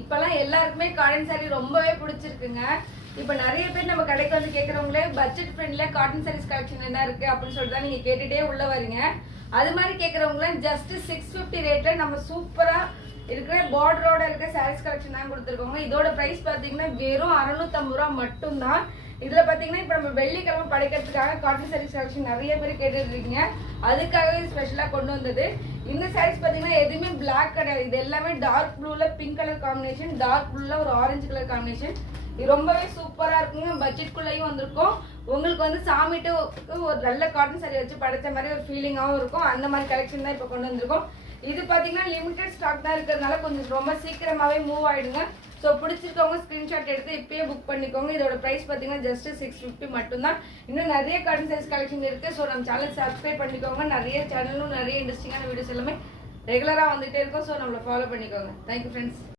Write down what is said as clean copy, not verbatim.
இப்பெல்லாம் எல்லாருக்குமே cotton sorry ரொம்பவே பிடிச்சிருக்குங்க. இப்ப நிறைய பேர் நம்ம கடைக்கு வந்து கேக்குறவங்களே பட்ஜெட் ஃப்ரெண்ட்ல காட்டன் சாரீஸ் கலெக்ஷன் என்ன இருக்கு அப்படின்னு சொல்லிட்டு தான் நீங்க கேட்டுட்டே உள்ள வரீங்க. அது மாதிரி கேக்குறவங்கள ஜஸ்ட் 650 ரேட்ல நம்ம சூப்பரா இருக்கிற பார்டரோட இருக்க சாரீஸ் கலெக்ஷன் தான் கொடுத்துருக்கோங்க. இதோட பிரைஸ் பாத்தீங்கன்னா வெறும் 650 ரூபா மட்டும்தான். இதுல பாத்தீங்கன்னா இப்ப நம்ம வெள்ளிக்கிழமை படைக்கிறதுக்காக காட்டன் சாரீஸ் கலெக்ஷன் நிறைய பேர் கேட்டுட்டு இருக்கீங்க. அதுக்காகவே ஸ்பெஷலா கொண்டு வந்தது. இந்த சாரீஸ் பாத்தீங்கன்னா எதுவுமே பிளாக் கிடையாது. இது எல்லாமே டார்க் ப்ளூல பிங்க் கலர் காம்பினேஷன், டார்க் ப்ளூல ஒரு ஆரஞ்சு கலர் காம்பினேஷன். இது ரொம்பவே சூப்பரா இருக்குங்க. பட்ஜெட்குள்ளேயும் வந்திருக்கும். உங்களுக்கு வந்து சாமிட்டு ஒரு நல்ல காட்டன் சாரி வச்சு படைச்ச மாதிரி ஒரு ஃபீலிங்காகவும் இருக்கும். அந்த மாதிரி கலெக்ஷன் தான் இப்போ கொண்டு வந்திருக்கோம். இது பார்த்தீங்கன்னா லிமிடெட் ஸ்டாக் தான் இருக்கிறதுனால கொஞ்சம் ரொம்ப சீக்கிரமாகவே மூவ் ஆயிடுங்க. ஸோ பிடிச்சிருக்கவங்க ஸ்க்ரீன்ஷாட் எடுத்து இப்பயே புக் பண்ணிக்கோங்க. இதோட ப்ரைஸ் பார்த்தீங்கன்னா ஜஸ்ட் 650 மட்டும்தான். இன்னும் நிறைய காட்டன் சாரீஸ் கலெக்ஷன் இருக்கு. ஸோ நம்ம சேனல் சப்ஸ்கிரைப் பண்ணிக்கோங்க. நிறைய சேனலும் நிறைய இன்ட்ரெஸ்டிங்கான வீடியோஸ் எல்லாமே ரெகுலராக வந்துகிட்டே இருக்கும். ஸோ நம்மளை ஃபாலோ பண்ணிக்கோங்க. Thank you friends.